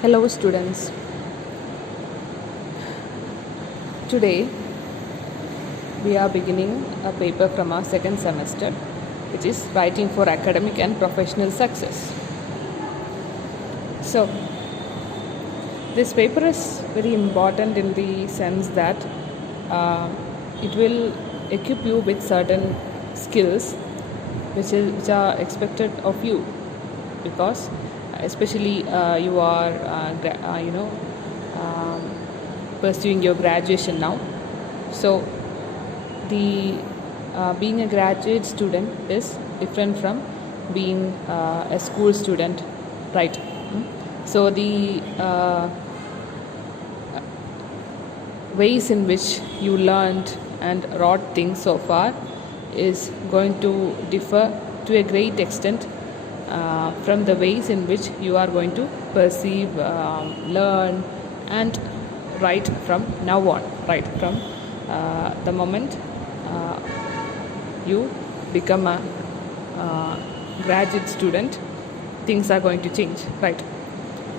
Hello students. Today we are beginning a paper from our second semester, which is writing for academic and professional success. So this paper is very important in the sense that it will equip you with certain skills which are expected of you, because especially you are pursuing your graduation now. So the being a graduate student is different from being a school student, right? So the ways in which you learned and wrought things so far is going to differ to a great extent from the ways in which you are going to perceive, learn and write from now on, right? From the moment you become a graduate student, things are going to change, right?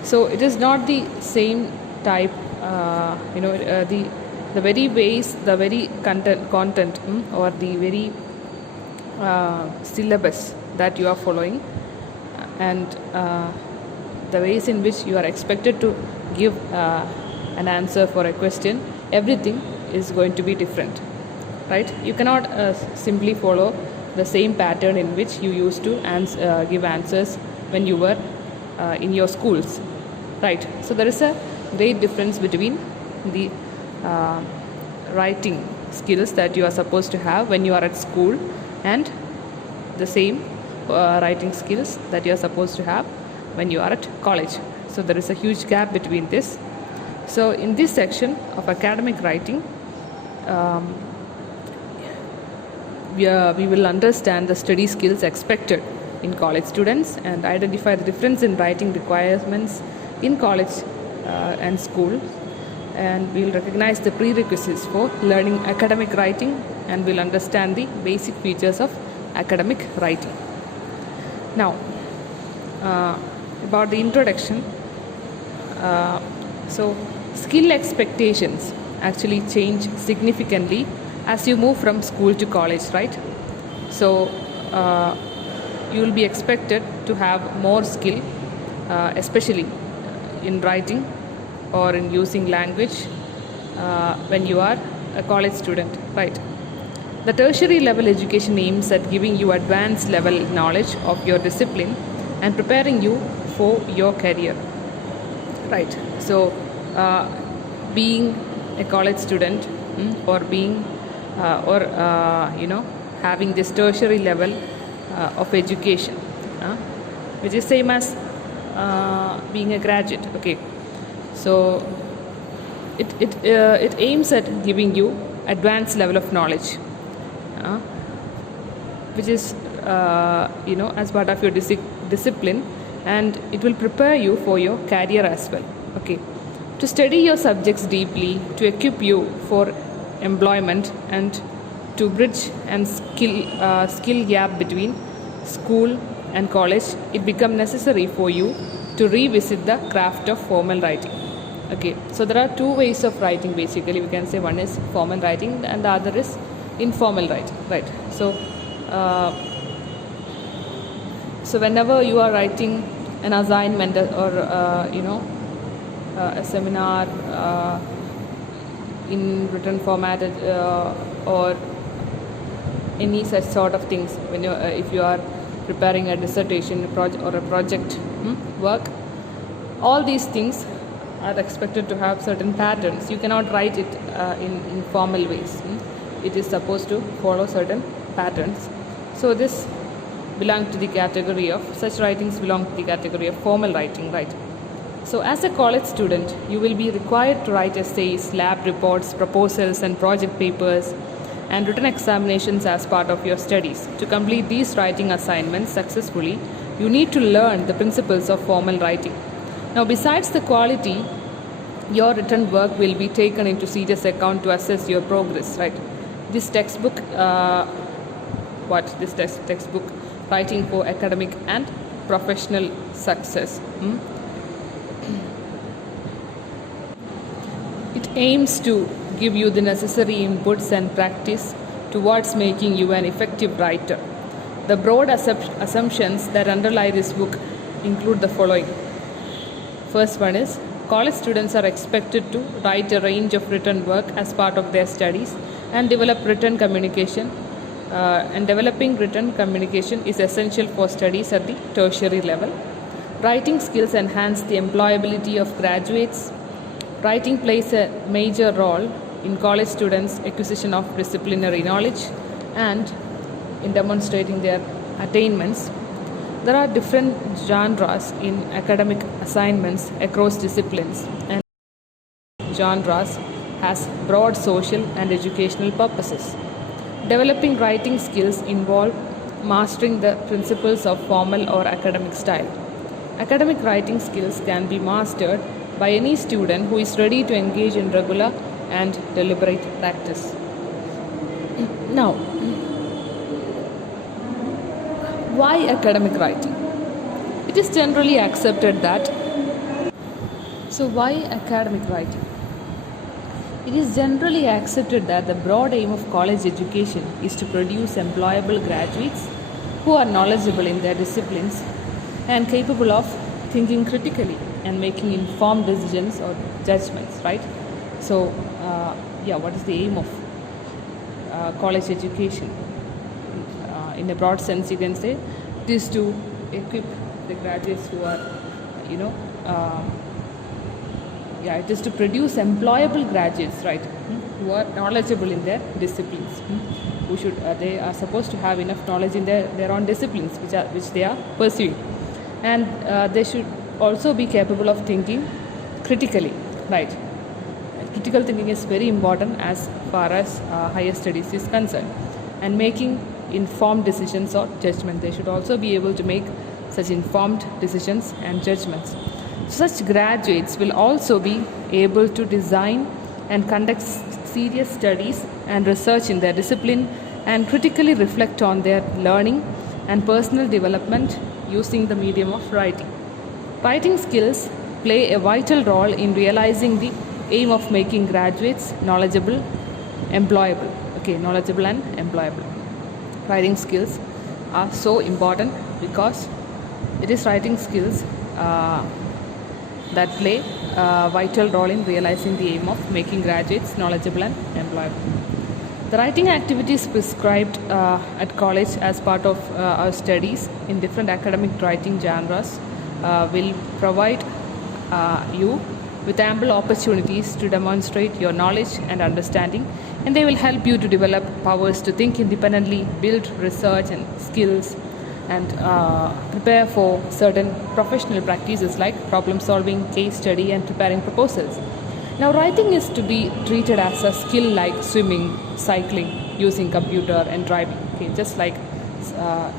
So it is not the same type, the very ways, the very content or the very syllabus that you are following, and the ways in which you are expected to give an answer for a question, everything is going to be different, right? You cannot simply follow the same pattern in which you used to give answers when you were in your schools, right? So there is a great difference between the writing skills that you are supposed to have when you are at school and the same writing skills that you are supposed to have when you are at college. So there is a huge gap between this. So in this section of academic writing, we will understand the study skills expected in college students and identify the difference in writing requirements in college and school, and we will recognize the prerequisites for learning academic writing, and we'll understand the basic features of academic writing. Now, about the introduction, so skill expectations actually change significantly as you move from school to college, right? So you will be expected to have more skill, especially in writing or in using language when you are a college student, right? The tertiary level education aims at giving you advanced level knowledge of your discipline and preparing you for your career, right? So being a college student or being having this tertiary level of education, which is same as being a graduate, okay? So it aims at giving you advanced level of knowledge, which is as part of your discipline, and it will prepare you for your career as well, okay? To study your subjects deeply, to equip you for employment, and to bridge and skill gap between school and college, it becomes necessary for you to revisit the craft of formal writing. Okay, so there are two ways of writing basically. We can say one is formal writing and the other is informal writing, right? So whenever you are writing an assignment or a seminar in written format or any such sort of things, when you if you are preparing a dissertation project or a project work, all these things are expected to have certain patterns. You cannot write it in formal ways. It is supposed to follow certain patterns. So this belongs to the category of, such writings belong to the category of formal writing, right? So as a college student, you will be required to write essays, lab reports, proposals and project papers and written examinations as part of your studies. To complete these writing assignments successfully, you need to learn the principles of formal writing. Now, besides the quality, your written work will be taken into serious account to assess your progress, right? This textbook, textbook, Writing for Academic and Professional Success. aims to give you the necessary inputs and practice towards making you an effective writer. The broad assumptions that underlie this book include the following. First one is, college students are expected to write a range of written work as part of their studies and develop written communication. And developing written communication is essential for studies at the tertiary level. Writing skills enhance the employability of graduates. Writing plays a major role in college students' acquisition of disciplinary knowledge and in demonstrating their attainments. There are different genres in academic assignments across disciplines, and genres has broad social and educational purposes. Developing writing skills involve mastering the principles of formal or academic style. Academic writing skills can be mastered by any student who is ready to engage in regular and deliberate practice. Now, why academic writing? It is generally accepted that. So, why academic writing? It is generally accepted that the broad aim of college education is to produce employable graduates who are knowledgeable in their disciplines and capable of thinking critically and making informed decisions or judgments, right? So, what is the aim of college education? In a broad sense, you can say it is to equip the graduates who are, it is to produce employable graduates, right? Who are knowledgeable in their disciplines. Who should they are supposed to have enough knowledge in their own disciplines, which they are pursuing, and they should also be capable of thinking critically, right? Critical thinking is very important as far as higher studies is concerned, and making informed decisions or judgment. They should also be able to make such informed decisions and judgments. Such graduates will also be able to design and conduct serious studies and research in their discipline and critically reflect on their learning and personal development using the medium of writing. Writing skills play a vital role in realizing the aim of making graduates knowledgeable, employable. Knowledgeable and employable. Writing skills are so important because it is writing skills that play a vital role in realizing the aim of making graduates knowledgeable and employable. The writing activities prescribed at college as part of our studies in different academic writing genres will provide you with ample opportunities to demonstrate your knowledge and understanding, and they will help you to develop powers to think independently, build research and skills, and prepare for certain professional practices like problem solving, case study, and preparing proposals. Now, writing is to be treated as a skill like swimming, cycling, using computer, and driving. Just like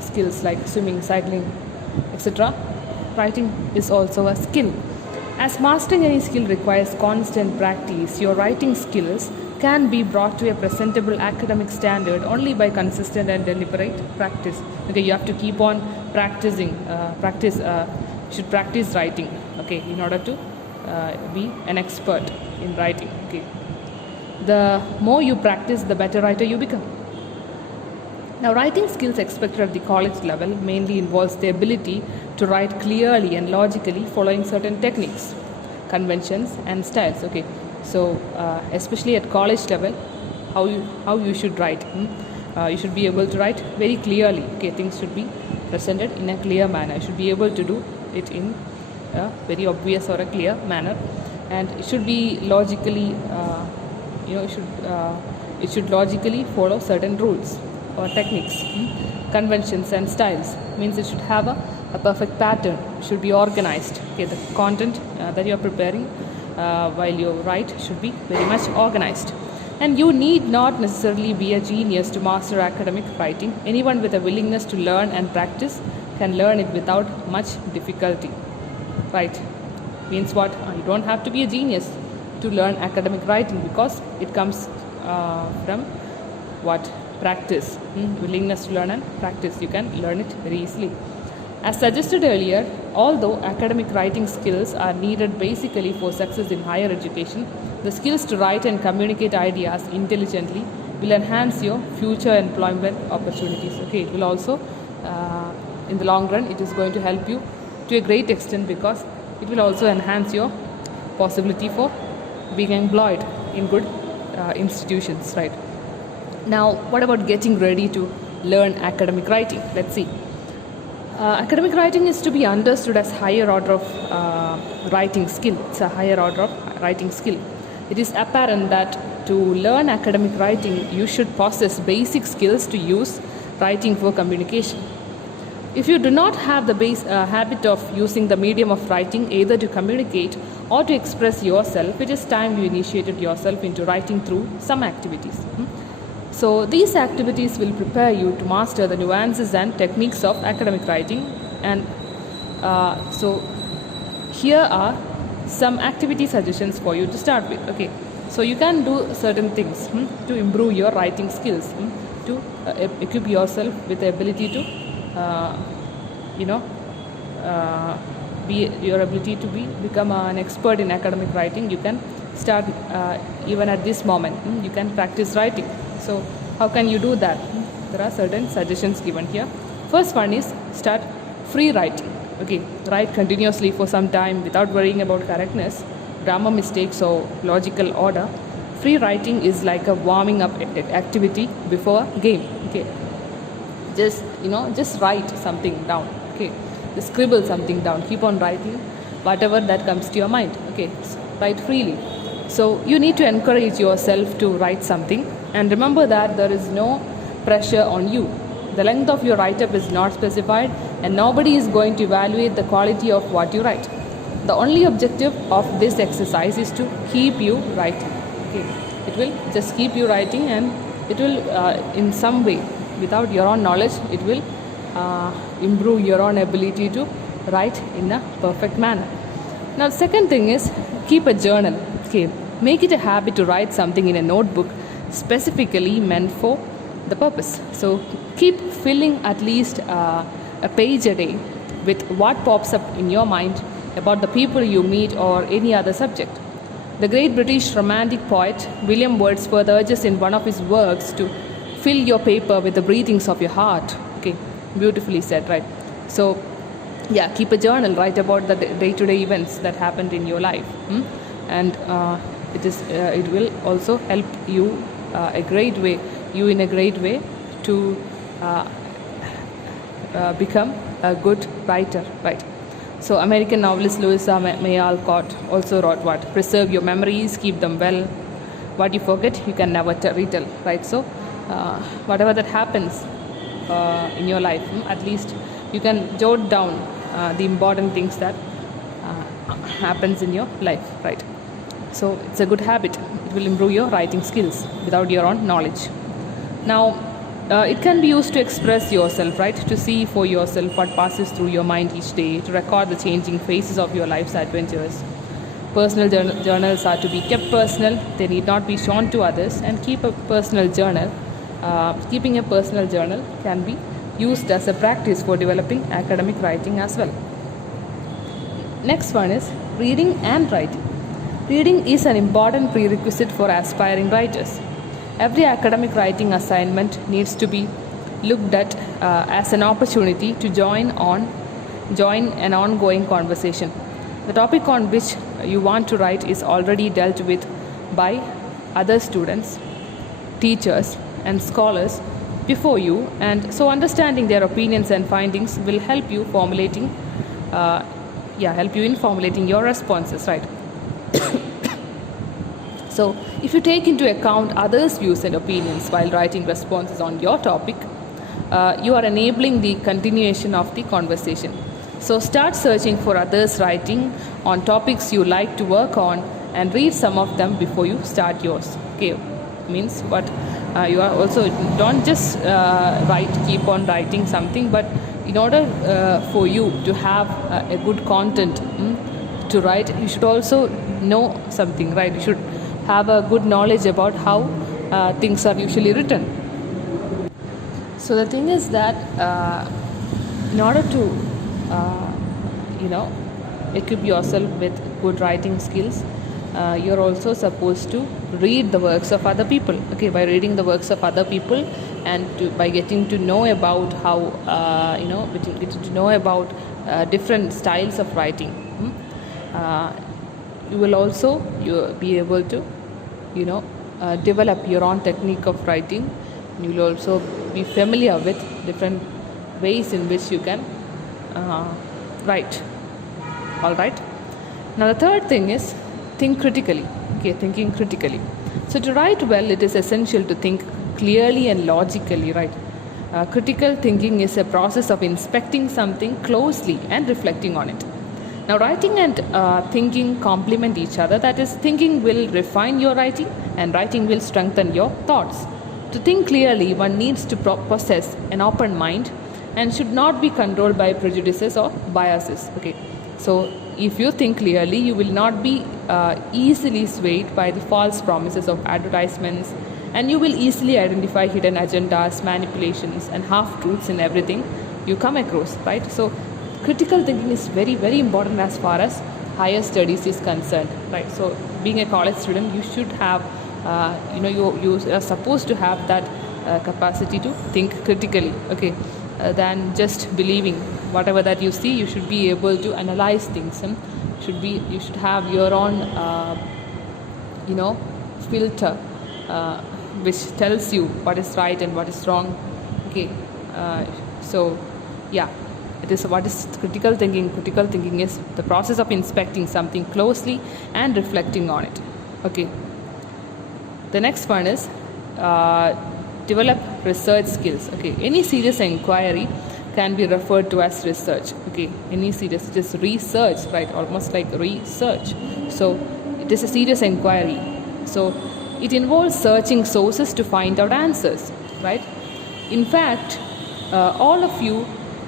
skills like swimming, cycling, etc. Writing is also a skill. As mastering any skill requires constant practice, your writing skills can be brought to a presentable academic standard only by consistent and deliberate practice. You have to keep on practicing. You should practice writing. In order to be an expert in writing. The more you practice, the better writer you become. Now, writing skills expected at the college level mainly involves the ability to write clearly and logically following certain techniques, conventions, and styles. So especially at college level, how you should write. You should be able to write very clearly. Things should be presented in a clear manner. You should be able to do it in a very obvious or a clear manner, and it should be logically. It should logically follow certain rules or techniques, conventions and styles. Means it should have a perfect pattern. It should be organized. The content that you are preparing while you write should be very much organized. And you need not necessarily be a genius to master academic writing. Anyone with a willingness to learn and practice can learn it without much difficulty. Right? Means what? You don't have to be a genius to learn academic writing, because it comes from what? Practice. Willingness to learn and practice. You can learn it very easily. As suggested earlier, although academic writing skills are needed basically for success in higher education, the skills to write and communicate ideas intelligently will enhance your future employment opportunities. Okay, it will also, in the long run, it is going to help you to a great extent, because it will also enhance your possibility for being employed in good institutions, right? Now, what about getting ready to learn academic writing? Let's see. Academic writing is to be understood as higher order of writing skill. It's a higher order of writing skill. It is apparent that to learn academic writing, you should possess basic skills to use writing for communication. If you do not have the habit of using the medium of writing either to communicate or to express yourself, it is time you initiated yourself into writing through some activities. So these activities will prepare you to master the nuances and techniques of academic writing. And so here are some activity suggestions for you to start with. Okay, so you can do certain things to improve your writing skills, to equip yourself with the ability to become an expert in academic writing. You can start even at this moment. You can practice writing. So how can you do that? There are certain suggestions given here. First one is start free writing. Okay, write continuously for some time without worrying about correctness, grammar mistakes or logical order. Free writing is like a warming up activity before a game. Okay, just write something down. Okay, just scribble something down. Keep on writing whatever that comes to your mind. Okay, so write freely. So you need to encourage yourself to write something, and remember that there is no pressure on you. The length of your write-up is not specified, and nobody is going to evaluate the quality of what you write. The only objective of this exercise is to keep you writing. Okay, it will just keep you writing, and it will in some way, without your own knowledge, it will improve your own ability to write in a perfect manner. Now, the second thing is keep a journal. Okay, make it a habit to write something in a notebook specifically meant for the purpose. So keep filling at least a page a day with what pops up in your mind about the people you meet or any other subject. The great British romantic poet William Wordsworth urges in one of his works to fill your paper with the breathings of your heart. Okay, beautifully said, right? So yeah, keep a journal, write about the day-to-day events that happened in your life, and it will also help you in a great way to become a good writer, right? So American novelist Louisa May Alcott also wrote what? Preserve your memories, keep them well. What you forget, you can never retell, right? So whatever that happens in your life, at least you can jot down the important things that happens in your life, right? So it's a good habit. It will improve your writing skills without your own knowledge. Now, it can be used to express yourself, right? To see for yourself what passes through your mind each day, to record the changing phases of your life's adventures. Personal journals are to be kept personal. They need not be shown to others. And keep a personal journal. Keeping a personal journal can be used as a practice for developing academic writing as well. Next one is reading and writing. Reading is an important prerequisite for aspiring writers. Every academic writing assignment needs to be looked at as an opportunity to join an ongoing conversation. The topic on which you want to write is already dealt with by other students, teachers, and scholars before you, and so understanding their opinions and findings will help you in formulating your responses, right? So if you take into account others' views and opinions while writing responses on your topic, you are enabling the continuation of the conversation. So start searching for others' writing on topics you like to work on and read some of them before you start yours. Okay, means what you are also, don't just keep on writing something, but in order for you to have a good content to write, you should also know something, right? You should have a good knowledge about how things are usually written. So the thing is that in order to equip yourself with good writing skills, you're also supposed to read the works of other people. Okay, by reading the works of other people and by getting to know about how getting to know about different styles of writing, you will also be able to develop your own technique of writing. You will also be familiar with different ways in which you can write. All right. Now the third thing is think critically. Okay, thinking critically. So to write well, it is essential to think clearly and logically, right? Critical thinking is a process of inspecting something closely and reflecting on it. Now, writing and thinking complement each other. That is, thinking will refine your writing and writing will strengthen your thoughts. To think clearly, one needs to possess an open mind and should not be controlled by prejudices or biases. Okay, so if you think clearly, you will not be easily swayed by the false promises of advertisements, and you will easily identify hidden agendas, manipulations, and half-truths in everything you come across, right? So critical thinking is very, very important as far as higher studies is concerned, right? So being a college student, you should have, you are supposed to have that capacity to think critically, okay, than just believing whatever that you see. You should be able to analyze things, and you should have your own, filter, which tells you what is right and what is wrong. Okay, so yeah, it is what is critical thinking. Critical thinking is the process of inspecting something closely and reflecting on it. Okay, the next one is develop research skills. Okay, any serious inquiry can be referred to as research. Okay, any serious, just research, right? Almost like research. So it is a serious inquiry. So it involves searching sources to find out answers, right? In fact, all of you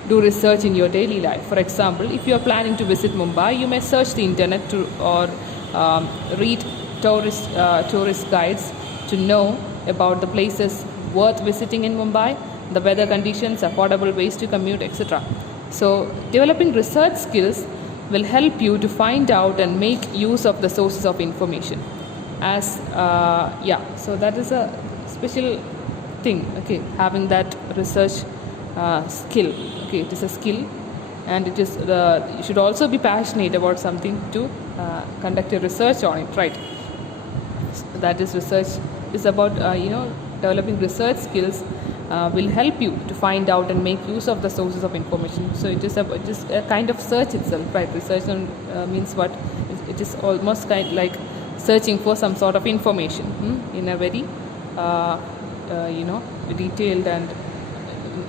do research in your daily life. For example, if you are planning to visit Mumbai, you may search the internet or read tourist guides to know about the places worth visiting in Mumbai, the weather conditions, affordable ways to commute, etc. So developing research skills will help you to find out and make use of the sources of information. So that is a special thing. Okay, having that research skill. Okay, it is a skill, and it is you should also be passionate about something to conduct a research on it, right? So that is research is about developing research skills will help you to find out and make use of the sources of information. So it is a kind of search itself, right? Research means what? It is almost kind of like searching for some sort of information in a very detailed and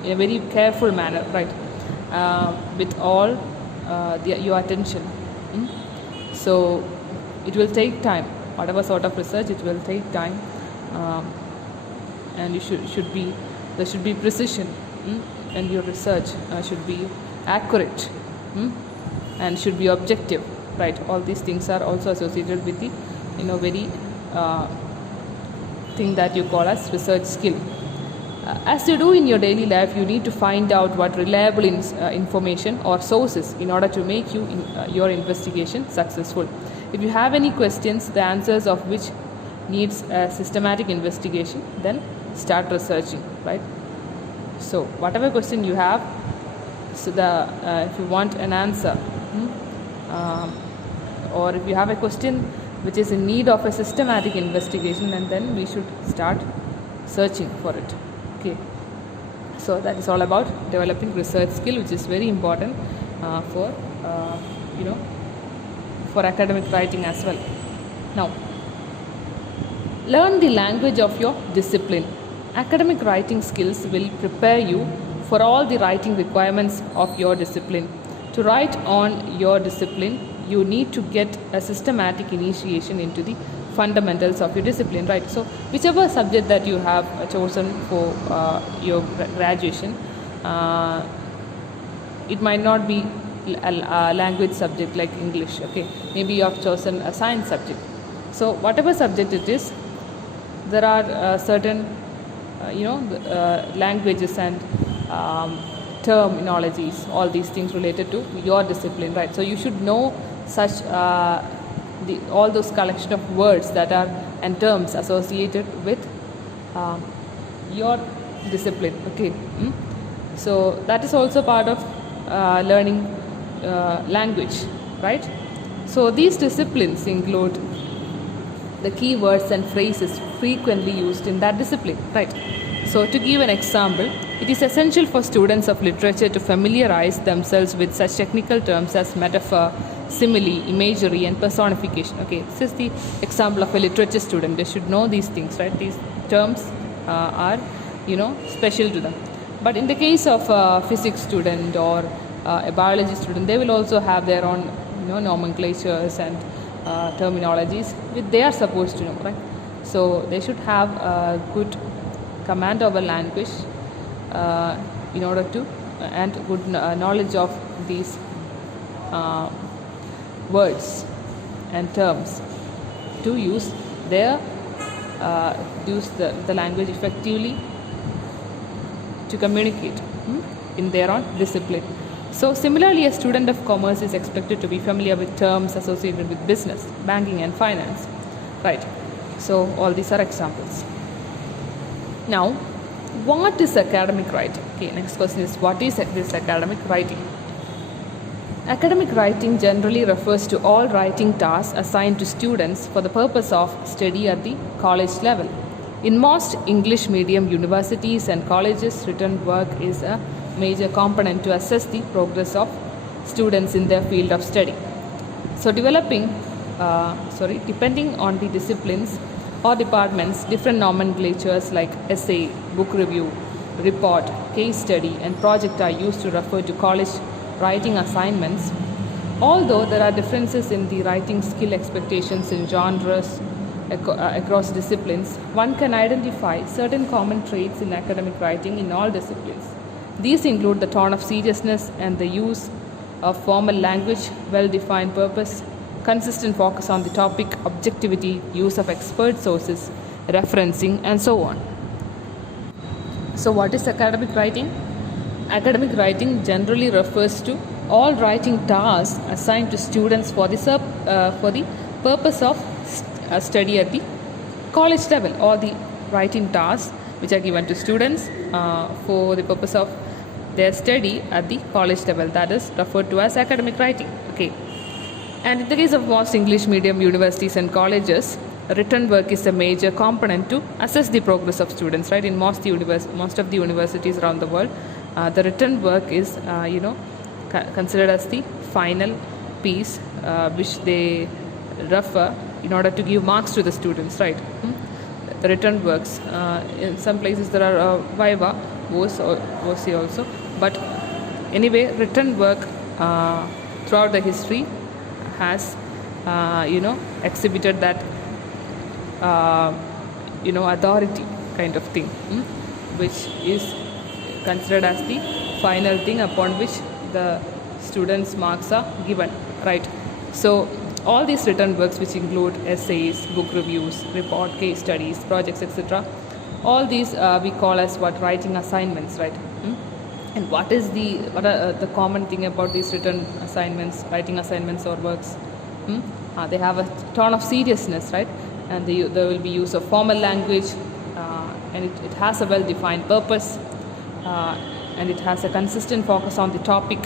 in a very careful manner, right? With all your attention. So it will take time. Whatever sort of research, it will take time, and there should be precision, and your research should be accurate, and should be objective, right? All these things are also associated with the very thing that you call as research skill. As you do in your daily life, you need to find out what reliable information or sources in order to make your investigation successful. If you have any questions, the answers of which needs a systematic investigation, then start researching, right? So whatever question you have, so if you want an answer, or if you have a question which is in need of a systematic investigation, and then we should start searching for it. Okay, so that is all about developing research skill, which is very important for academic writing as well. Now, learn the language of your discipline. Academic writing skills will prepare you for all the writing requirements of your discipline. To write on your discipline, you need to get a systematic initiation into the fundamentals of your discipline, right? So whichever subject that you have chosen for your graduation, it might not be a language subject like English. Okay, maybe you have chosen a science subject. So whatever subject it is, there are certain languages and terminologies, all these things related to your discipline, right? So you should know such all those collection of words that are and terms associated with your discipline. Okay. So that is also part of learning language, right? So these disciplines include the key words and phrases frequently used in that discipline, right? So to give an example, it is essential for students of literature to familiarize themselves with such technical terms as metaphor, simile, imagery, and personification. Okay, this is the example of a literature student. They should know these things, right? These terms are, special to them. But in the case of a physics student or a biology student, they will also have their own, nomenclatures and terminologies which they are supposed to know, right? So they should have a good command over language in order to and good knowledge of these words and terms to use the language effectively to communicate in their own discipline. So similarly, a student of commerce is expected to be familiar with terms associated with business, banking and finance, right? So all these are examples. Now, what is academic writing? Okay, next question is, what is this academic writing? Academic writing generally refers to all writing tasks assigned to students for the purpose of study at the college level. In most English medium universities and colleges, written work is a major component to assess the progress of students in their field of study. So depending on the disciplines or departments, different nomenclatures like essay, book review, report, case study, and project are used to refer to college writing assignments. Although there are differences in the writing skill expectations in genres across disciplines, one can identify certain common traits in academic writing in all disciplines. These include the tone of seriousness and the use of formal language, well-defined purpose, consistent focus on the topic, objectivity, use of expert sources, referencing, and so on. So what is academic writing? Academic writing generally refers to all writing tasks assigned to students for the purpose of study at the college level, or the writing tasks which are given to students for the purpose of their study at the college level, that is referred to as academic writing. Okay. And in the case of most English medium universities and colleges, written work is a major component to assess the progress of students, right? In most of the universities around the world, the written work is considered as the final piece which they refer in order to give marks to the students, right? The written works, in some places there are viva, voce also, but anyway, written work throughout the history has exhibited that authority kind of thing, which is considered as the final thing upon which the students' marks are given, right? So all these written works, which include essays, book reviews, report, case studies, projects, etc., all these we call as what? Writing assignments, right? And what are the common thing about these written assignments, writing assignments or works? They have a tone of seriousness, right? And there will be use of formal language, and it has a well-defined purpose, and it has a consistent focus on the topic.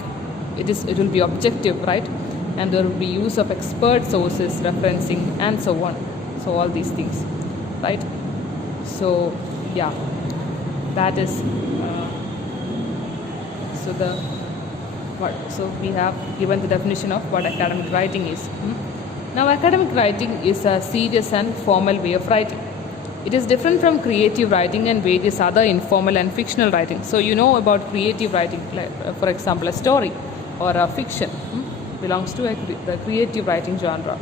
It will be objective, right? And there will be use of expert sources, referencing, and so on. So all these things, right? So yeah, that is so we have given the definition of what academic writing is. Now, academic writing is a serious and formal way of writing. It is different from creative writing and various other informal and fictional writing. So you know about creative writing, like, for example, a story or a fiction belongs to the creative writing genre.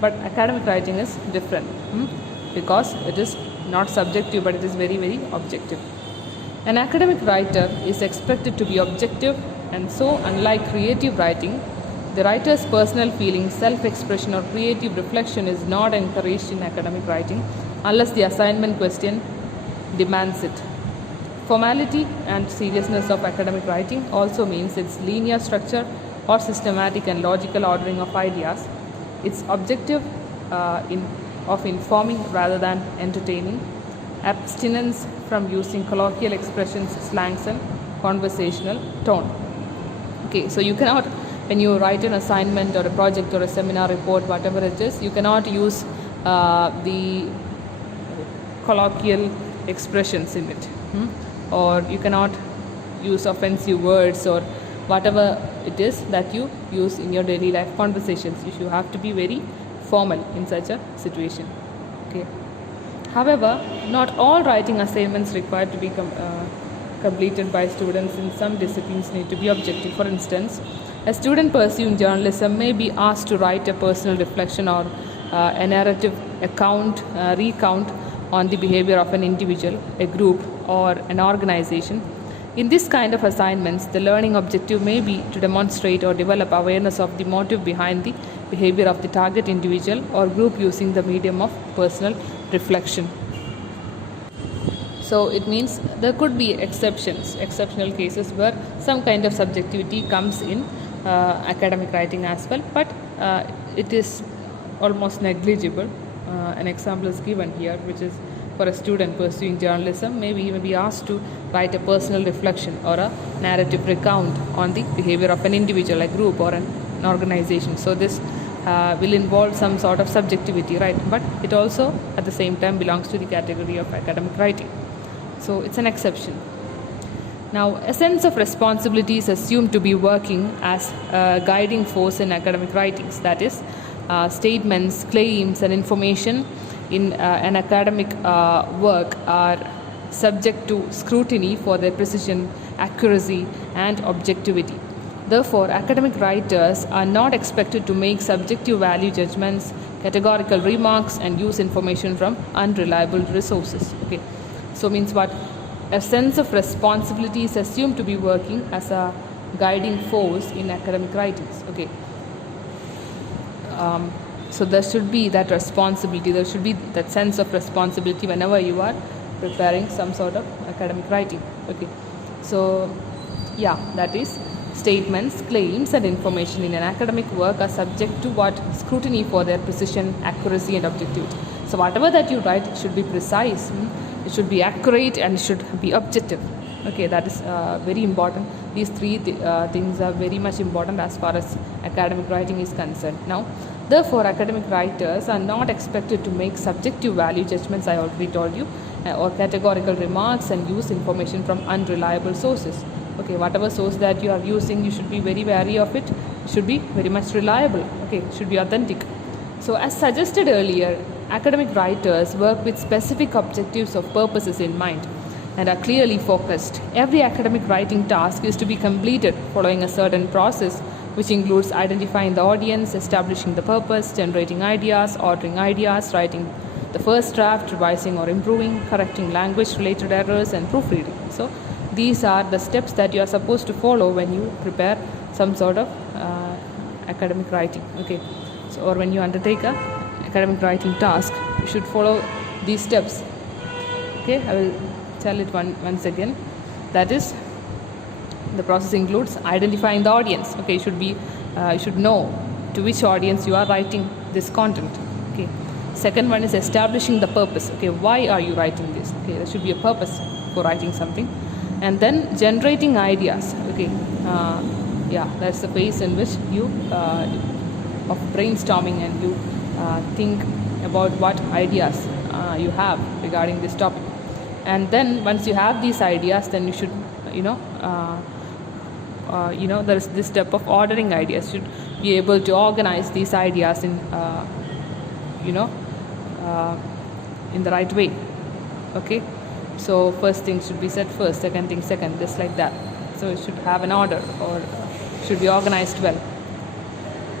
But academic writing is different because it is not subjective, but it is very, very objective. An academic writer is expected to be objective, and so unlike creative writing, the writer's personal feeling, self-expression or creative reflection is not encouraged in academic writing unless the assignment question demands it. Formality and seriousness of academic writing also means its linear structure or systematic and logical ordering of ideas, its objective of informing rather than entertaining, abstinence from using colloquial expressions, slangs, and conversational tone. Okay, so you cannot, when you write an assignment or a project or a seminar report, whatever it is, you cannot use the colloquial expressions in it, or you cannot use offensive words or whatever it is that you use in your daily life conversations. You have to be very formal in such a situation. Okay. However, not all writing assignments required to be completed by students in some disciplines need to be objective. For instance, a student pursuing journalism may be asked to write a personal reflection or a narrative recount on the behavior of an individual, a group, or an organization. In this kind of assignments, the learning objective may be to demonstrate or develop awareness of the motive behind the behavior of the target individual or group using the medium of personal reflection. So it means there could be exceptional cases where some kind of subjectivity comes in academic writing as well, but it is almost negligible. An example is given here, which is for a student pursuing journalism, maybe he may be asked to write a personal reflection or a narrative recount on the behavior of an individual, a group, or an organization. So this will involve some sort of subjectivity, right? But it also at the same time belongs to the category of academic writing. So it's an exception. Now, a sense of responsibility is assumed to be working as a guiding force in academic writings. That is, statements, claims, and information in an academic work are subject to scrutiny for their precision, accuracy, and objectivity. Therefore, academic writers are not expected to make subjective value judgments, categorical remarks, and use information from unreliable resources. Okay, so means what? A sense of responsibility is assumed to be working as a guiding force in academic writings. Okay. So there should be that responsibility, there should be that sense of responsibility whenever you are preparing some sort of academic writing. Okay, so yeah, that is, statements, claims, and information in an academic work are subject to what? Scrutiny for their precision, accuracy, and objectivity. So whatever that you write, it should be precise, it should be accurate, and it should be objective. Okay, that is very important. These three things are very much important as far as academic writing is concerned. Now, therefore, academic writers are not expected to make subjective value judgments, I already told you, or categorical remarks, and use information from unreliable sources. Okay, whatever source that you are using, you should be very wary of it. It should be very much reliable. Okay, it should be authentic. So, as suggested earlier, academic writers work with specific objectives or purposes in mind and are clearly focused. Every academic writing task is to be completed following a certain process, which includes identifying the audience, establishing the purpose, generating ideas, ordering ideas, writing the first draft, revising or improving, correcting language-related errors, and proofreading. So these are the steps that you are supposed to follow when you prepare some sort of academic writing. Okay, so or when you undertake a academic writing task, you should follow these steps. Okay, I will tell it once again. That is, the process includes identifying the audience. Okay, you should know to which audience you are writing this content. Okay, second one is establishing the purpose. Okay, why are you writing this? Okay, there should be a purpose for writing something. And then generating ideas. Okay, yeah, that's the phase in which you of brainstorming, and you think about what ideas you have regarding this topic. And then once you have these ideas, then you should there is this step of ordering ideas. You should be able to organize these ideas in in the right way. Okay, so first thing should be said first, second thing second, just like that. So it should have an order, or should be organized well.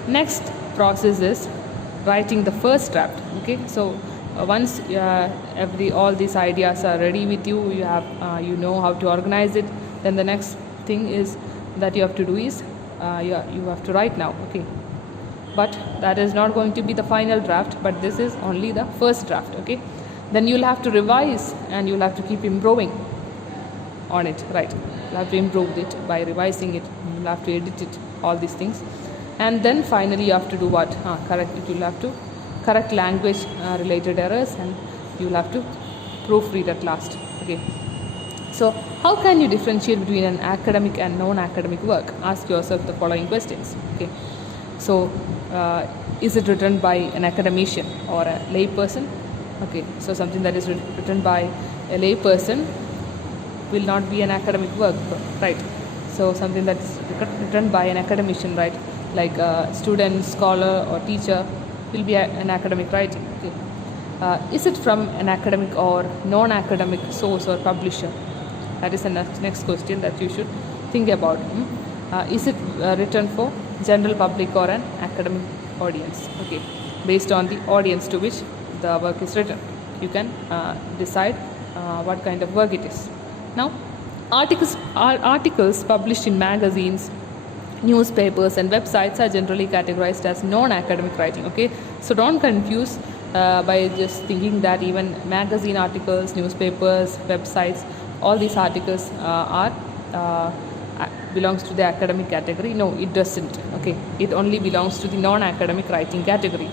Next process is writing the first draft. Okay, so once all these ideas are ready with you, you have know how to organize it, then the next thing is that you have to do is you have to write now. Okay, but that is not going to be the final draft, but this is only the first draft. Okay, then you'll have to revise and you'll have to keep improving. on it, right? You'll have to improve it by revising it. You'll have to edit it, all these things. And then finally you have to do what? Correct it. You'll have to correct language related errors, and you'll have to proofread at last. Okay. So how can you differentiate between an academic and non-academic work? Ask yourself the following questions. Okay. So is it written by an academician or a lay person? Okay. So something that is written by a lay person will not be an academic work, right? So something that's written by an academician, right, like a student, scholar or teacher, will be an academic writing. Okay. Is it from an academic or non-academic source or publisher? That is the next question that you should think about. Is it written for general public or an academic audience? Okay. Based on the audience to which the work is written, you can decide what kind of work it is. Now, articles published in magazines, newspapers and websites are generally categorized as non-academic writing. Okay, so don't confuse by just thinking that even magazine articles, newspapers, websites, all these articles belongs to the academic category. No, it doesn't. Okay, it only belongs to the non-academic writing category.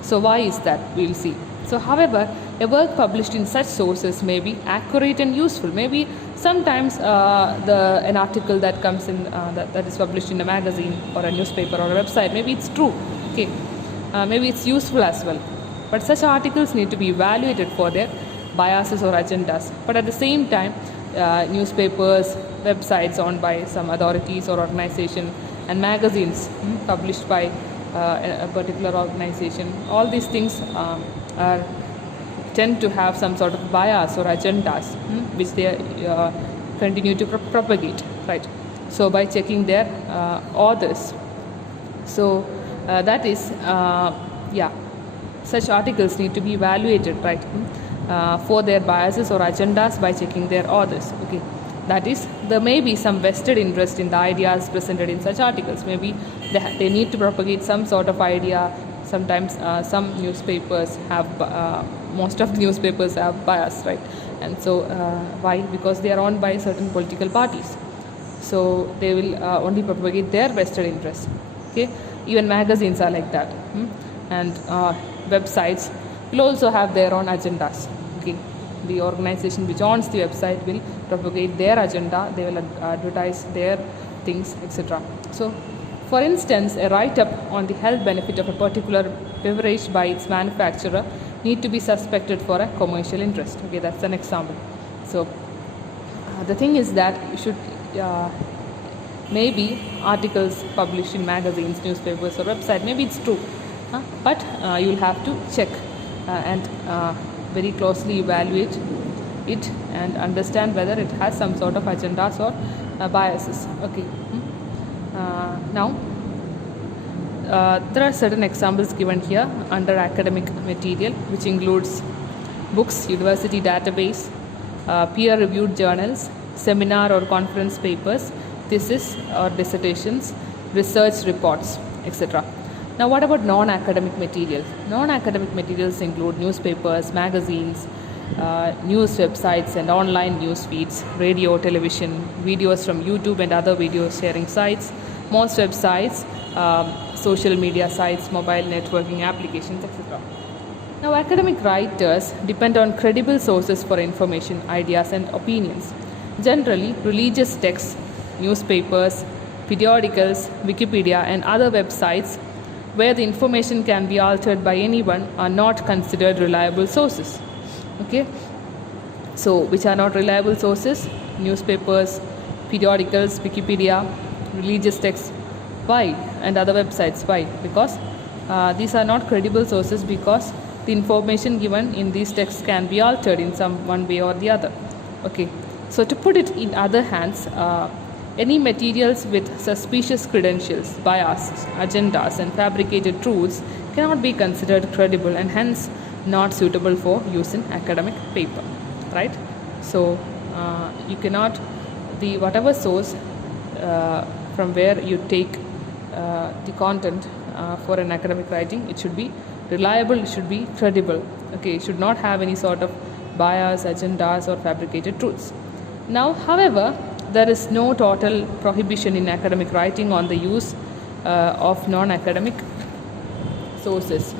So why is that? We'll see. So however, a work published in such sources may be accurate and useful. Maybe sometimes an article that comes in that is published in a magazine or a newspaper or a website, maybe it's true. Okay, maybe it's useful as well. But such articles need to be evaluated for their biases or agendas. But at the same time, newspapers, websites owned by some authorities or organization, and magazines published by a particular organization, all these things tend to have some sort of bias or agendas which they continue to propagate, right? So by checking their authors, so that is such articles need to be evaluated, right, for their biases or agendas by checking their authors. Okay, that is, there may be some vested interest in the ideas presented in such articles. Maybe they need to propagate some sort of idea. Sometimes some newspapers have most of the newspapers have bias, right? And so why? Because they are owned by certain political parties, so they will only propagate their vested interests. Okay, even magazines are like that, and websites will also have their own agendas. Okay, the organization which owns the website will propagate their agenda. They will advertise their things, etc. So, for instance, a write-up on the health benefit of a particular beverage by its manufacturer need to be suspected for a commercial interest. Okay, that's an example. So, the thing is that you should maybe articles published in magazines, newspapers or website, maybe it's true, but you'll have to check and very closely evaluate it and understand whether it has some sort of agendas or biases. Okay. Now, there are certain examples given here under academic material, which includes books, university database, peer-reviewed journals, seminar or conference papers, thesis or dissertations, research reports, etc. Now, what about non-academic material? Non-academic materials include newspapers, magazines, news websites and online news feeds, radio, television, videos from YouTube and other video sharing sites, most websites, social media sites, mobile networking applications, etc. Now, academic writers depend on credible sources for information, ideas and opinions. Generally, religious texts, newspapers, periodicals, Wikipedia and other websites where the information can be altered by anyone are not considered reliable sources. Okay, so which are not reliable sources? Newspapers, periodicals, Wikipedia, religious texts. Why? And other websites. Why? Because these are not credible sources, because the information given in these texts can be altered in some one way or the other. Okay, so to put it in other hands, any materials with suspicious credentials, biases, agendas and fabricated truths cannot be considered credible and hence not suitable for use in academic paper, right? So you cannot, the whatever source from where you take the content for an academic writing, it should be reliable, it should be credible. Okay, it should not have any sort of bias, agendas or fabricated truths. Now, however, there is no total prohibition in academic writing on the use of non-academic sources.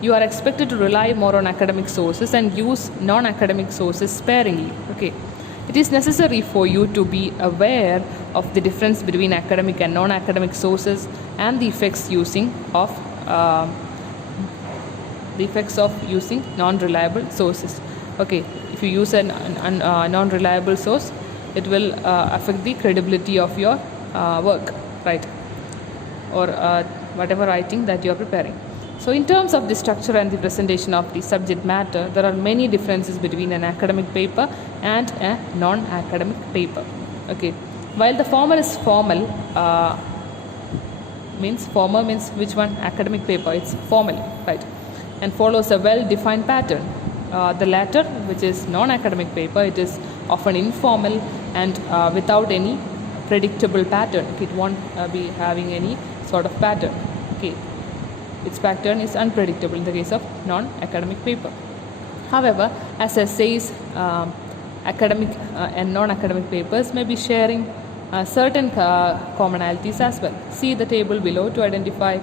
You are expected to rely more on academic sources and use non-academic sources sparingly. Okay, it is necessary for you to be aware of the difference between academic and non-academic sources and the effects of using non-reliable sources. Okay, if you use a non-reliable source, it will affect the credibility of your work, right, or whatever writing that you are preparing. So in terms of the structure and the presentation of the subject matter, there are many differences between an academic paper and a non-academic paper. Okay, while the former is formal, means which one? Academic paper, it's formal, right, and follows a well-defined pattern. The latter, which is non-academic paper, it is often informal and without any predictable pattern. It won't be having any sort of pattern. Okay, its pattern is unpredictable in the case of non-academic paper. However, as essays, academic and non-academic papers may be sharing certain commonalities as well. See the table below to identify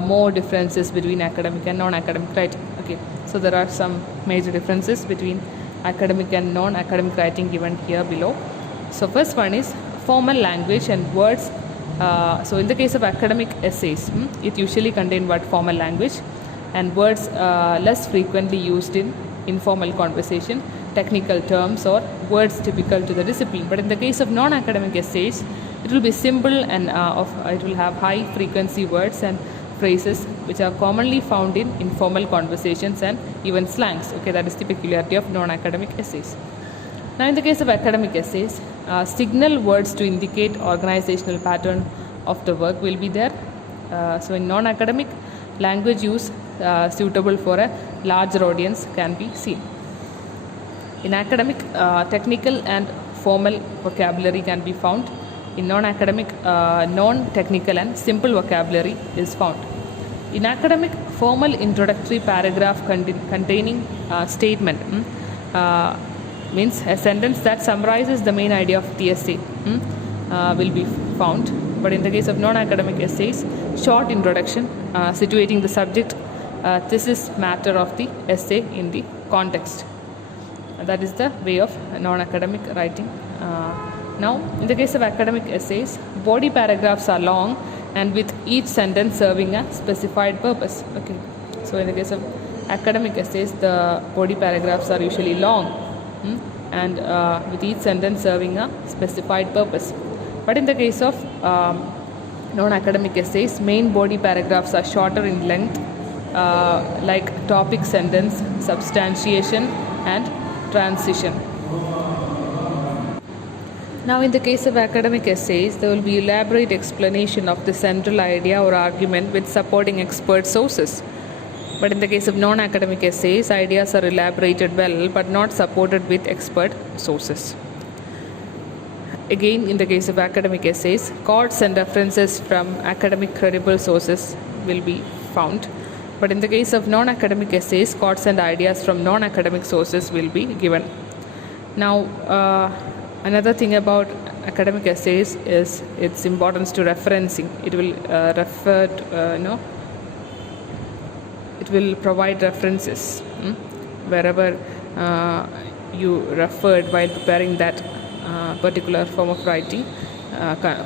more differences between academic and non-academic writing. Okay, so there are some major differences between academic and non-academic writing given here below. So first one is formal language and words. So in the case of academic essays, it usually contain what? Formal language and words less frequently used in informal conversation, technical terms or words typical to the discipline. But in the case of non-academic essays, it will be simple and it will have high frequency words and phrases which are commonly found in informal conversations and even slangs. Okay, that is the peculiarity of non-academic essays. Now in the case of academic essays, signal words to indicate organizational pattern of the work will be there. So in non-academic, language use suitable for a larger audience can be seen. In academic, technical and formal vocabulary can be found. In non-academic, non-technical and simple vocabulary is found. In academic, formal introductory paragraph containing statement means a sentence that summarizes the main idea of the essay will be found. But in the case of non-academic essays, short introduction situating the subject, thesis, matter of the essay in the context. That is the way of non-academic writing. Now, in the case of academic essays, body paragraphs are long and with each sentence serving a specified purpose. Okay, so in the case of academic essays, the body paragraphs are usually long and with each sentence serving a specified purpose. But in the case of non-academic essays, main body paragraphs are shorter in length, like topic, sentence, substantiation and transition. Now in the case of academic essays, there will be elaborate explanation of the central idea or argument with supporting expert sources. But in the case of non-academic essays, ideas are elaborated well but not supported with expert sources. Again, in the case of academic essays, quotes and references from academic credible sources will be found. But in the case of non-academic essays, quotes and ideas from non-academic sources will be given. Now, another thing about academic essays is its importance to referencing. It will it will provide references wherever you referred while preparing that particular form of writing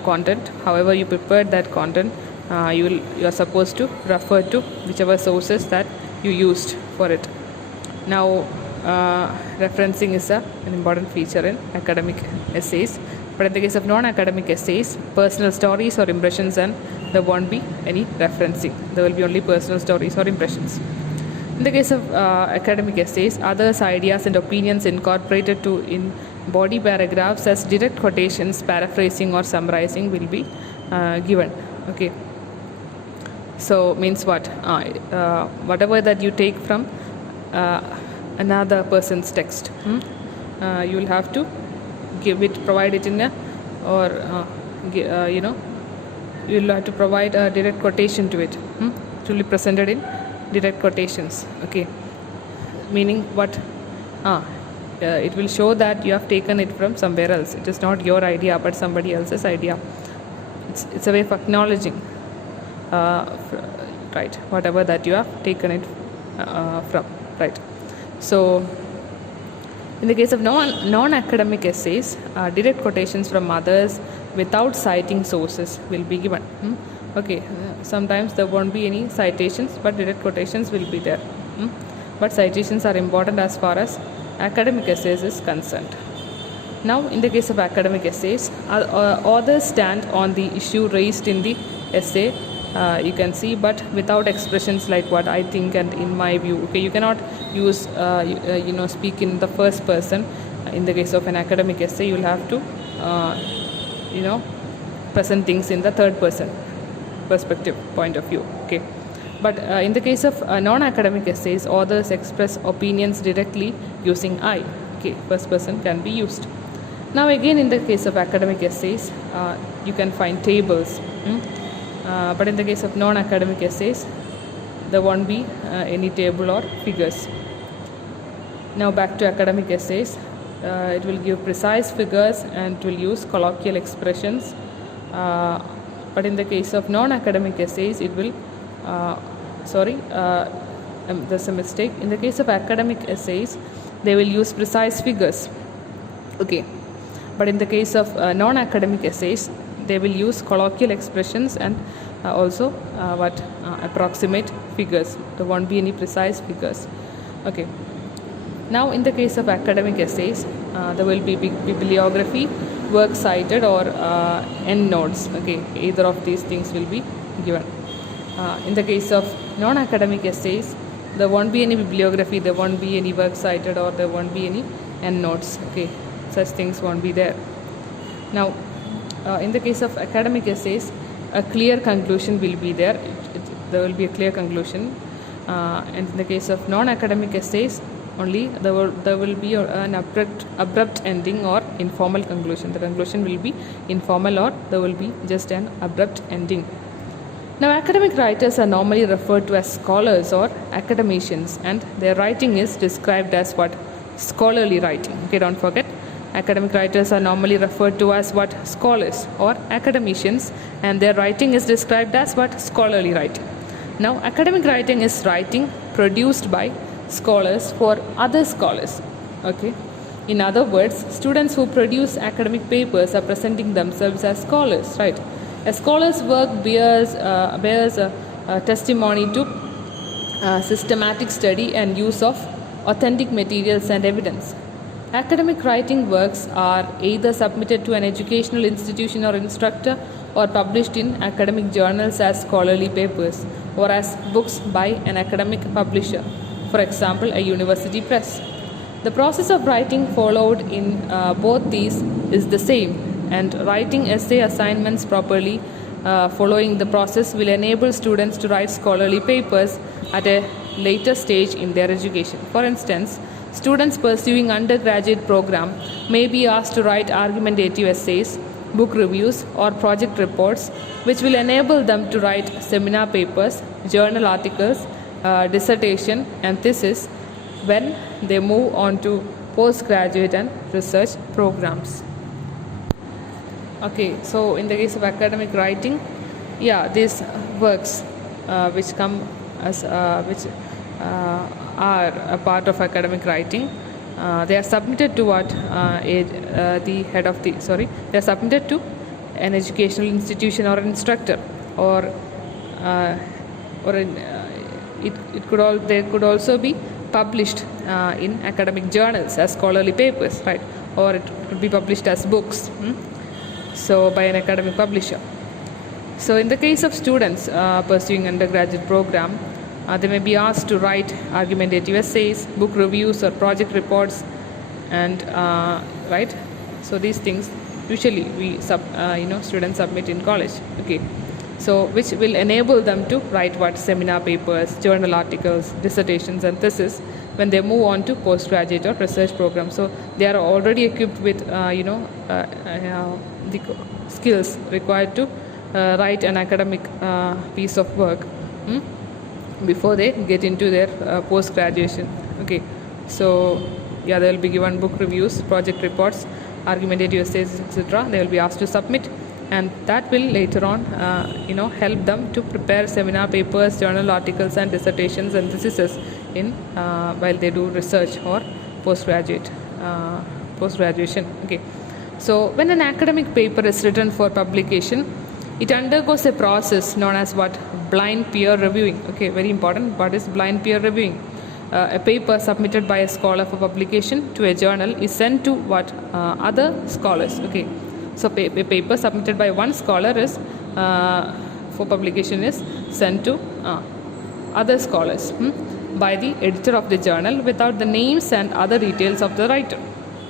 content. However you prepared that content, you are supposed to refer to whichever sources that you used for it. Now referencing is an important feature in academic essays, but in the case of non-academic essays, personal stories or impressions, and there won't be any referencing. There will be only personal stories or impressions. In the case of academic essays, others' ideas and opinions incorporated in body paragraphs as direct quotations, paraphrasing or summarizing will be given. Okay, so means what? Whatever that you take from another person's text, you will have to provide it in a, or you will have to provide a direct quotation to it. It will be presented in direct quotations. Okay, meaning what? it will show that you have taken it from somewhere else. It is not your idea but somebody else's idea. It's a way of acknowledging right, whatever that you have taken it from, right. So in the case of non-academic essays, direct quotations from others without citing sources will be given. Okay, sometimes there won't be any citations, but direct quotations will be there. But citations are important as far as academic essays is concerned. Now, in the case of academic essays, authors stand on the issue raised in the essay, you can see, but without expressions like what I think and in my view. Okay, you cannot use speak in the first person. In the case of an academic essay, you will have to present things in the third person perspective point of view. Okay, but in the case of non-academic essays, authors express opinions directly using I. Okay, first person can be used. Now again, in the case of academic essays, you can find tables, but in the case of non-academic essays, there won't be any table or figures. Now back to academic essays, it will give precise figures and it will use colloquial expressions, but in the case of non-academic essays, it will there's a mistake. In the case of academic essays, they will use precise figures. Okay, but in the case of non-academic essays, they will use colloquial expressions and also approximate figures. There won't be any precise figures. Okay. Now in the case of academic essays, there will be bibliography, work cited, or endnotes. Okay, either of these things will be given. In the case of non-academic essays, there won't be any bibliography, there won't be any work cited, or there won't be any endnotes. Okay, such things won't be there. Now, in the case of academic essays, a clear conclusion will be there. There will be a clear conclusion, and in the case of non-academic essays, only there will be an abrupt ending or informal conclusion. The conclusion will be informal, or there will be just an abrupt ending. Now, academic writers are normally referred to as scholars or academicians, and their writing is described as what? Scholarly writing. Okay, don't forget. Academic writers are normally referred to as what? Scholars or academicians, and their writing is described as what? Scholarly writing. Now, academic writing is writing produced by scholars for other scholars. Okay. In other words, students who produce academic papers are presenting themselves as scholars, right? A scholar's work bears a testimony to systematic study and use of authentic materials and evidence. Academic writing works are either submitted to an educational institution or instructor, or published in academic journals as scholarly papers, or as books by an academic publisher, for example, a university press. The process of writing followed in both these is the same, and writing essay assignments properly following the process will enable students to write scholarly papers at a later stage in their education. For instance, students pursuing undergraduate program may be asked to write argumentative essays, book reviews, or project reports, which will enable them to write seminar papers, journal articles, dissertation, and thesis when they move on to postgraduate and research programs. Okay, so in the case of academic writing, these works which come as are a part of academic writing, they are submitted to they are submitted to an educational institution or an instructor, or they could also be published in academic journals as scholarly papers, right? Or it could be published as books, so by an academic publisher. So in the case of students pursuing undergraduate program, they may be asked to write argumentative essays, book reviews, or project reports, and right. So these things usually students submit in college. Okay, so which will enable them to write what? Seminar papers, journal articles, dissertations, and thesis when they move on to postgraduate or research programs. So they are already equipped with the skills required to write an academic piece of work before they get into their post-graduation. Okay, so Yeah, they will be given book reviews, project reports, argumentative essays, etc. They will be asked to submit, and that will later on help them to prepare seminar papers, journal articles, and dissertations and theses in while they do research or postgraduation. Okay, so when an academic paper is written for publication, it undergoes a process known as what? Blind peer reviewing. Okay, very important. What is blind peer reviewing? A paper submitted by a scholar for publication to a journal is sent to what? Other scholars. Okay, so a paper submitted by one scholar is for publication is sent to other scholars by the editor of the journal without the names and other details of the writer.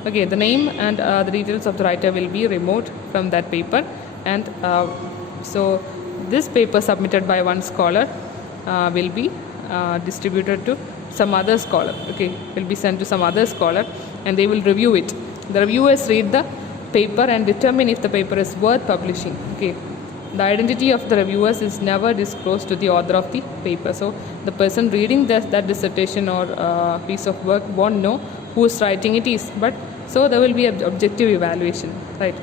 Okay, the name and the details of the writer will be removed from that paper, and so this paper submitted by one scholar will be distributed to some other scholar. Okay, will be sent to some other scholar, and they will review it. The reviewers read the paper and determine if the paper is worth publishing. Okay, the identity of the reviewers is never disclosed to the author of the paper. So the person reading that dissertation or piece of work won't know whose writing it is, but so there will be an objective evaluation, right?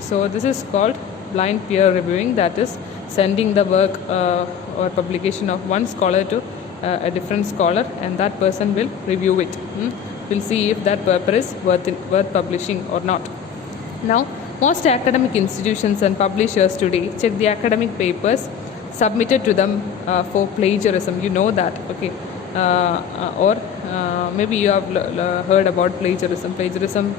So this is called blind peer reviewing, that is sending the work or publication of one scholar to a different scholar, and that person will review it. We'll see if that paper is worth publishing or not. Now, most academic institutions and publishers today check the academic papers submitted to them for plagiarism. You know that, okay? Or maybe you have heard about plagiarism. Plagiarism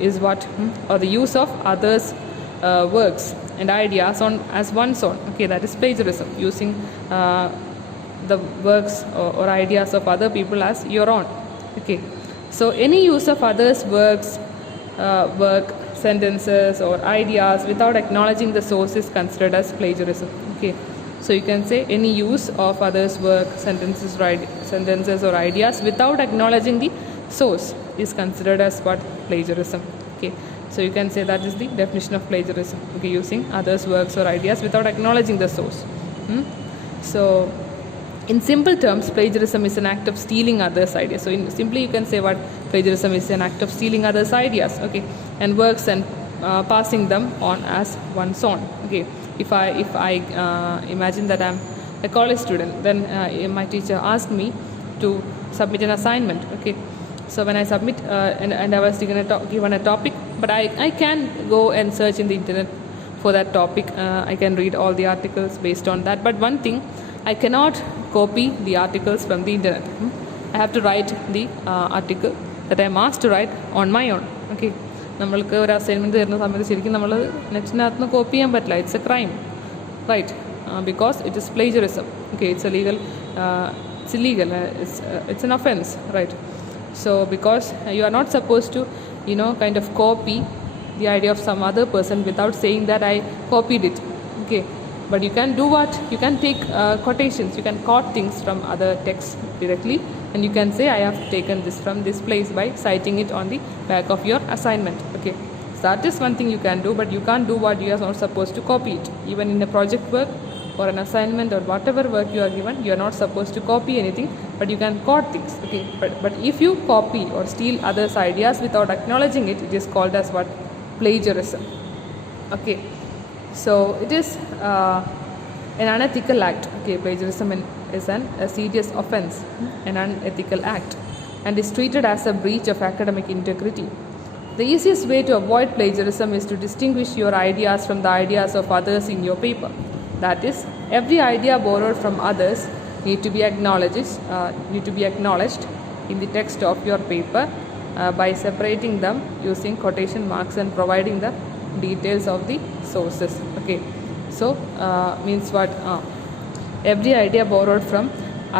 is what? Or the use of others' works and ideas as one's own. Okay, that is plagiarism. Using the works or ideas of other people as your own. Okay, so any use of others' works, sentences or ideas without acknowledging the source is considered as plagiarism. Okay, so you can say any use of others' work, sentences or ideas without acknowledging the source is considered as what? Plagiarism. Okay, so you can say that is the definition of plagiarism. Okay, using others' works or ideas without acknowledging the source. So in simple terms, plagiarism is an act of stealing others' ideas. So simply you can say what? Plagiarism is an act of stealing others' ideas, okay, and works and passing them on as one's own. Okay, if I imagine that I'm a college student, then my teacher asked me to submit an assignment. Okay, so when I submit and I was given a topic, but I can go and search in the internet for that topic. I can read all the articles based on that. But one thing, I cannot copy the articles from the internet. I have to write the article that I am asked to write on my own. Okay, നമ്മൾക്ക് ഒരു assignment തരുന്ന സമയത്ത് ശരിക്കും നമ്മൾ നെറ്റിനകത്ത് നിന്ന് copy ചെയ്യാൻ പറ്റില്ല. It's a crime, right? Because it is plagiarism. Okay, it's illegal. It's an offense, right? So because you are not supposed to kind of copy the idea of some other person without saying that I copied it. Okay, but you can do what? You can take quotations. You can quote things from other texts directly, and you can say I have taken this from this place by citing it on the back of your assignment. Okay, so that is one thing you can do, but you can't do what you are not supposed to copy it. Even in a project work or an assignment or whatever work you are given, you are not supposed to copy anything, but you can quote things. Okay, but if you copy or steal others' ideas without acknowledging it, it is called as what? Plagiarism. Okay, so it is an unethical act. Okay, plagiarism is a serious offense, an unethical act, and is treated as a breach of academic integrity. The easiest way to avoid plagiarism is to distinguish your ideas from the ideas of others in your paper. That is, every idea borrowed from others need to be acknowledged in the text of your paper by separating them using quotation marks and providing the details of the sources. Okay, so means what? Every idea borrowed from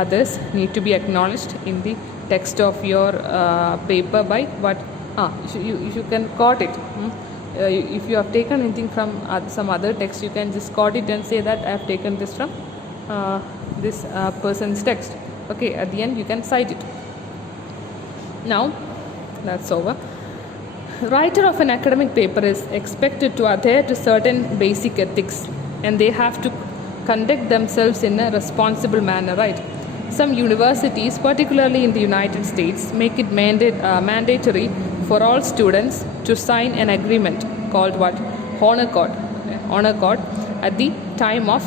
others need to be acknowledged in the text of your paper by what? You can quote it. If you have taken anything from some other text, you can just quote it and say that I have taken this from this person's text. Okay, at the end you can cite it. Now that's over. Writer of an academic paper is expected to adhere to certain basic ethics, and they have to conduct themselves in a responsible manner, right? Some universities, particularly in the United States, make it mandatory for all students to sign an agreement called what? Honor code. Honor code at the time of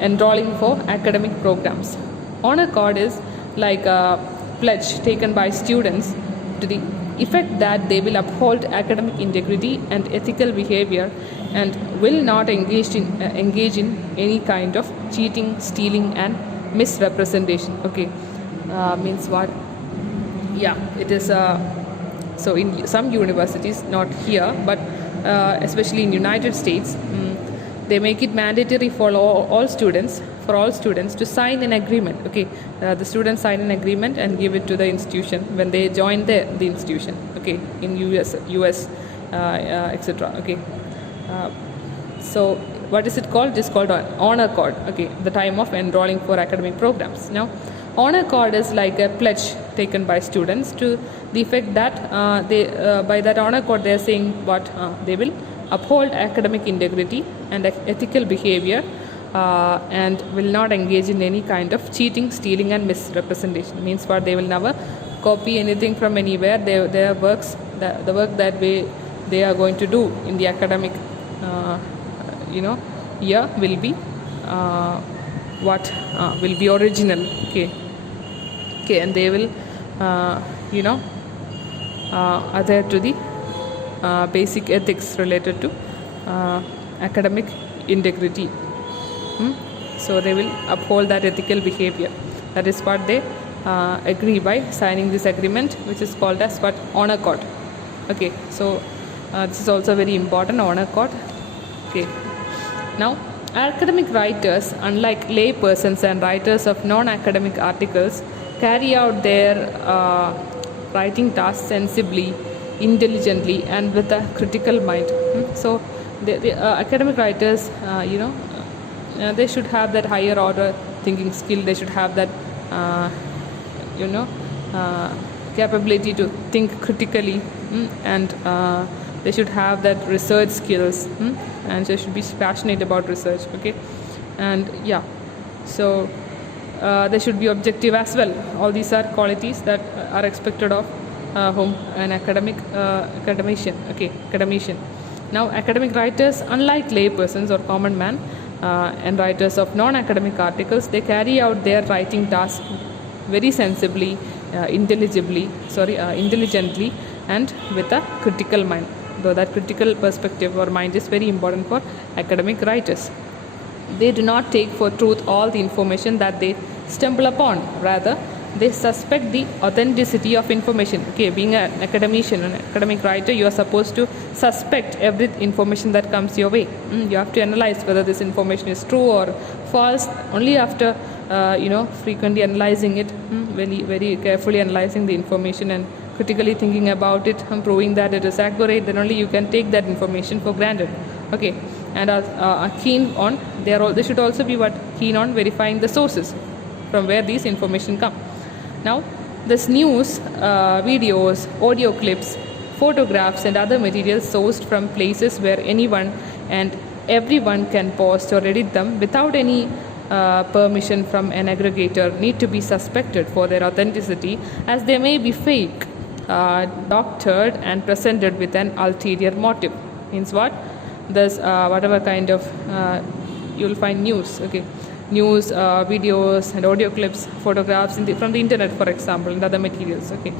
enrolling for academic programs. Honor code is like a pledge taken by students to the effect that they will uphold academic integrity and ethical behavior and will not engage in any kind of cheating, stealing and misrepresentation. Okay, means what? Yeah, it is so in some universities, not here, but especially in United States, they make it mandatory for all students to sign an agreement. Okay, the students sign an agreement and give it to the institution when they join the institution. Okay, in US etc. Okay, so what is it called? It is called honor code. Okay, the time of enrolling for academic programs. Now, honor code is like a pledge taken by students to the effect that by that honor code they are saying what they will uphold academic integrity and ethical behavior and will not engage in any kind of cheating, stealing and misrepresentation. Means what? They will never copy anything from anywhere. Their works, the work that they are going to do in the academic year will be will be original. Okay, and they will adhere to the basic ethics related to academic integrity. So they will uphold that ethical behavior. That is what they agree by signing this agreement, which is called as what? Honor code. Okay, so this is also very important, honor code. Okay, now academic writers, unlike lay persons and writers of non-academic articles, carry out their writing tasks sensibly, intelligently and with a critical mind. So the academic writers, they should have that higher order thinking skill. They should have that capability to think critically, and they should have that research skills, and they should be passionate about research. Okay, and yeah, so they should be objective as well. All these are qualities that are expected of an academician. Okay, academician. Now, academic writers, unlike lay persons or common man and writers of non-academic articles, they carry out their writing task very sensibly, intelligently, and with a critical mind. Though that critical perspective or mind is very important for academic writers. They do not take for truth all the information that they stumble upon. Rather, they suspect the authenticity of information. Okay, being an academician, an academic writer, you are supposed to suspect every information that comes your way. You have to analyze whether this information is true or false. Only after frequently analyzing it, very, very carefully analyzing the information and critically thinking about it and proving that it is accurate, then only you can take that information for granted. Okay, and are keen on, they should also be keen on verifying the sources from where these information come. Now, this news, videos, audio clips, photographs and other materials sourced from places where anyone and everyone can post or edit them without any permission from an aggregator need to be suspected for their authenticity, as they may be fake, doctored and presented with an ulterior motive. Means what? There's whatever kind of you'll find news. Okay, news, videos and audio clips, photographs from the internet, for example, and other materials. Okay,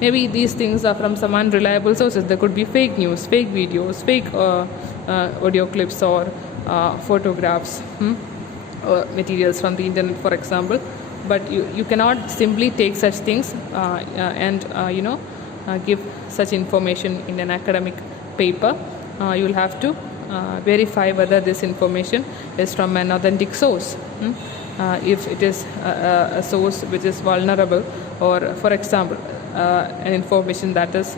maybe these things are from some unreliable sources. There could be fake news, fake videos, fake audio clips or photographs or materials from the internet, for example. But you cannot simply take such things and give such information in an academic paper. You will have to verify whether this information is from an authentic source. If it is a source which is vulnerable, or for example an information that is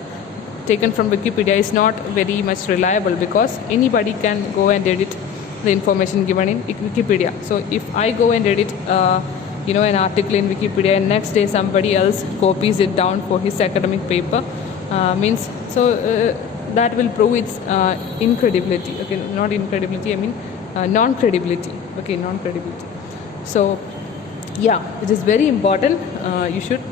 taken from Wikipedia is not very much reliable, because anybody can go and edit the information given in Wikipedia. So if I go and edit an article in Wikipedia and next day somebody else copies it down for his academic paper, that will prove its incredibility. Okay, not incredibility, I mean non-credibility. Okay, non-credibility. So yeah, it is very important. You should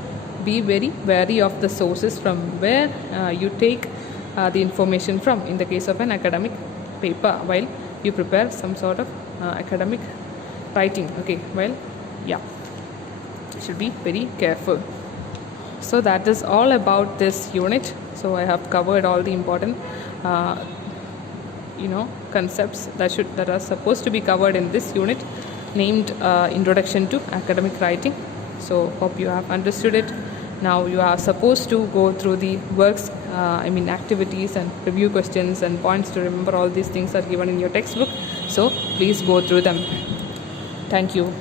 be very wary of the sources from where you take the information from in the case of an academic paper while you prepare some sort of academic writing. Okay, well, yeah, should be very careful. So that is all about this unit. So I have covered all the important concepts that are supposed to be covered in this unit named Introduction to Academic Writing. So hope you have understood it. Now you are supposed to go through the works, activities and review questions and points to remember. All these things are given in your textbook. So please go through them. Thank you.